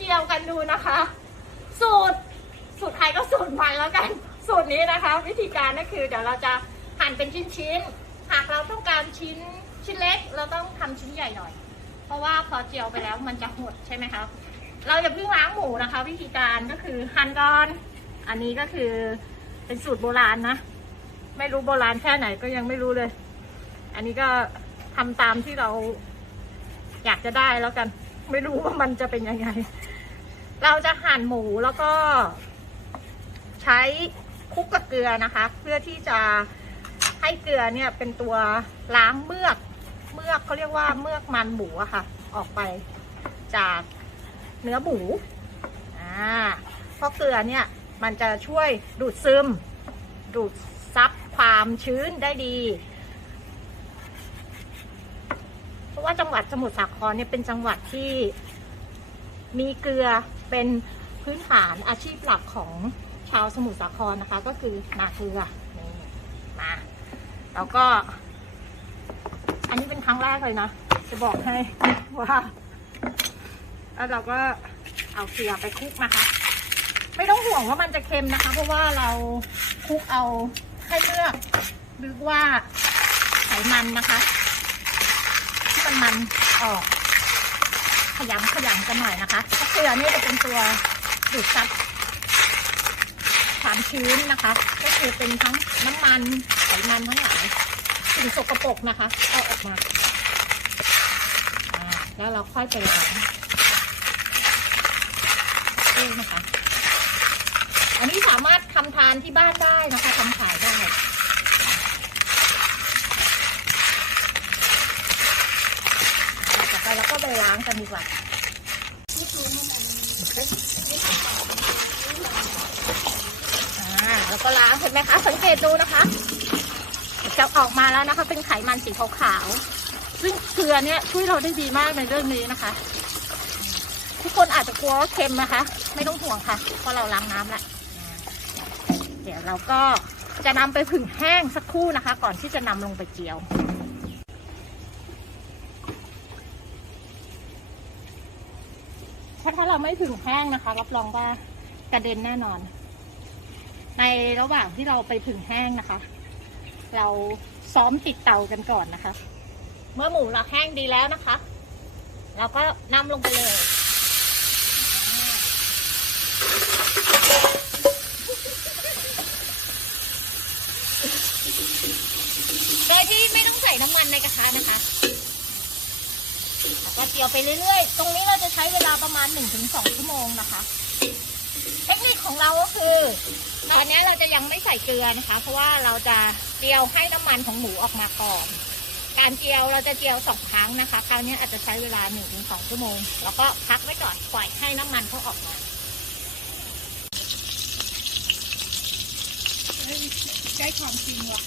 จียวกันดูนะคะ สูตรสูตรใครก็สูตรมันแล้วกัน สูตรนี้นะคะ วิธีการก็คือเดี๋ยวเราจะหั่นเป็นชิ้นๆหากเราต้องการชิ้นชิ้นเล็ก เราต้องทำชิ้นใหญ่หน่อย เพราะว่าพอเจียวไปแล้วมันจะหดใช่ไหมคะเราอย่าเพิ่งล้างหมูนะคะ วิธีการก็คือหั่นก่อน อันนี้ก็คือเป็นสูตรโบราณนะ ไม่รู้โบราณแค่ไหนก็ยังไม่รู้เลย อันนี้ก็ทำตามที่เราอยากจะได้แล้วกัน ไม่รู้ว่ามันจะเป็นยังไง เราจะหั่นหมูแล้วก็ ใช้คลุกกับเกลือนะคะ เพื่อที่จะให้เกลือเนี่ยเป็นตัวล้างเมือก เมือกเขาเรียกว่าเมือกมันหมูอะค่ะ ออกไปจากเนื้อหมูอ่าเพราะเกลือเนี่ยมันจะช่วยดูดซึม ดูดซับความชื้นได้ดี เพ ราะว่าจังหวัดสมุทรสาครเนี่ยเป็นจังหวัดที่มีเกลือเป็นพื้นฐานอาชีพหลักของชาวสมุทรสาครนะคะ ก็คือนาเกลือนี่มาแล้วก็ อันนี้เป็นครั้งแรกเลยนะ จะบอกให้ว่าแล้วเราก็เอาเกลือไปคลุกนะคะ ไม่ต้องห่วงว่ามันจะเค็มนะคะ เพราะว่าเราคลุกเอาให้เลือกหรือว่าไขมันนะคะ มันมันออก ขยำขยำกันหน่อยนะคะเกลือนี่จะเป็นตัวดูดซับความชื้นนะคะ ก็คือเป็นทั้งน้ำมันไขมันทั้งหลายสิ่งสกปรกนะคะเอาออกมาอ่าแล้วเราค่อยไปล้างเองนะคะ อันนี้สามารถทำทานที่บ้านได้นะคะทำขายได้ ต่อไปเราก็ไป ล้างกันดีกว่าแล้วก็ล้างเห็นไหมคะ สังเกตดูนะคะ จะออกมาแล้วนะคะ เป็นไขมันสีขาวๆ ซึ่งเกลือเนี่ยช่วยเราได้ดีมากในเรื่องนี้นะคะ ทุกคนอาจจะกลัวว่าเค็มนะคะ ไม่ต้องห่วงค่ะ เพราะเราล้างน้ำแล้ว เดี๋ยวเราก็จะนำไปผึ่งแห้งสักครู่นะคะ ก่อนที่จะนำลงไปเจียว เพ ราะถ้าเราไม่ผึ่งแห้งนะคะ รับรองว่ากระเด็นแน่นอน ในระหว่างที่เราไปผึ่งแห้งนะคะ เราซ้อมติดเตากันก่อนนะคะ เมื่อหมูเราแห้งดีแล้วนะคะ เราก็นำลงไปเลยโดยที่ไม่ต้องใส่น้ำมันในกระทะนะคะ ก็เจียวไปเรื่อยๆ ตรงนี้เราจะใช้เวลาประมาณ 1-2 ชั่วโมงนะคะ เทคนิคของเราก็คือ ตอนนี้เราจะยังไม่ใส่เกลือนะคะ เพราะว่าเราจะเจียวให้น้ำมันของหมูออกมาก่อน การเจียวเราจะเจียวสองครั้งนะคะ คราวนี้อาจจะใช้เวลา 1-2 ชั่วโมง แล้วก็พักไว้ก่อน ปล่อยให้น้ำมันเขาออกมาใกล้ความจริงว่ะ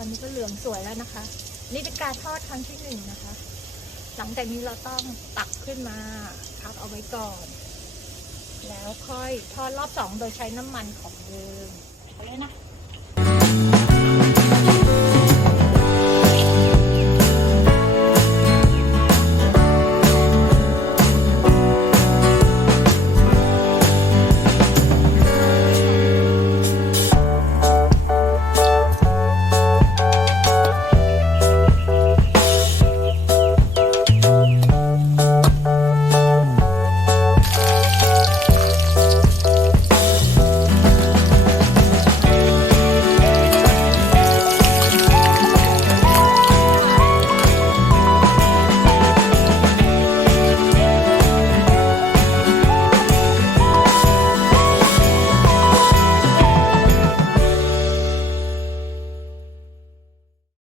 ตอนนี้ก็เหลืองสวยแล้วนะคะ นี่เป็นการทอดครั้งที่หนึ่งนะคะ หลังจากนี้เราต้องตักขึ้นมาพักเอาไว้ก่อน แล้วค่อยทอดรอบสองโดยใช้น้ำมันของเดิมไปเลยนะ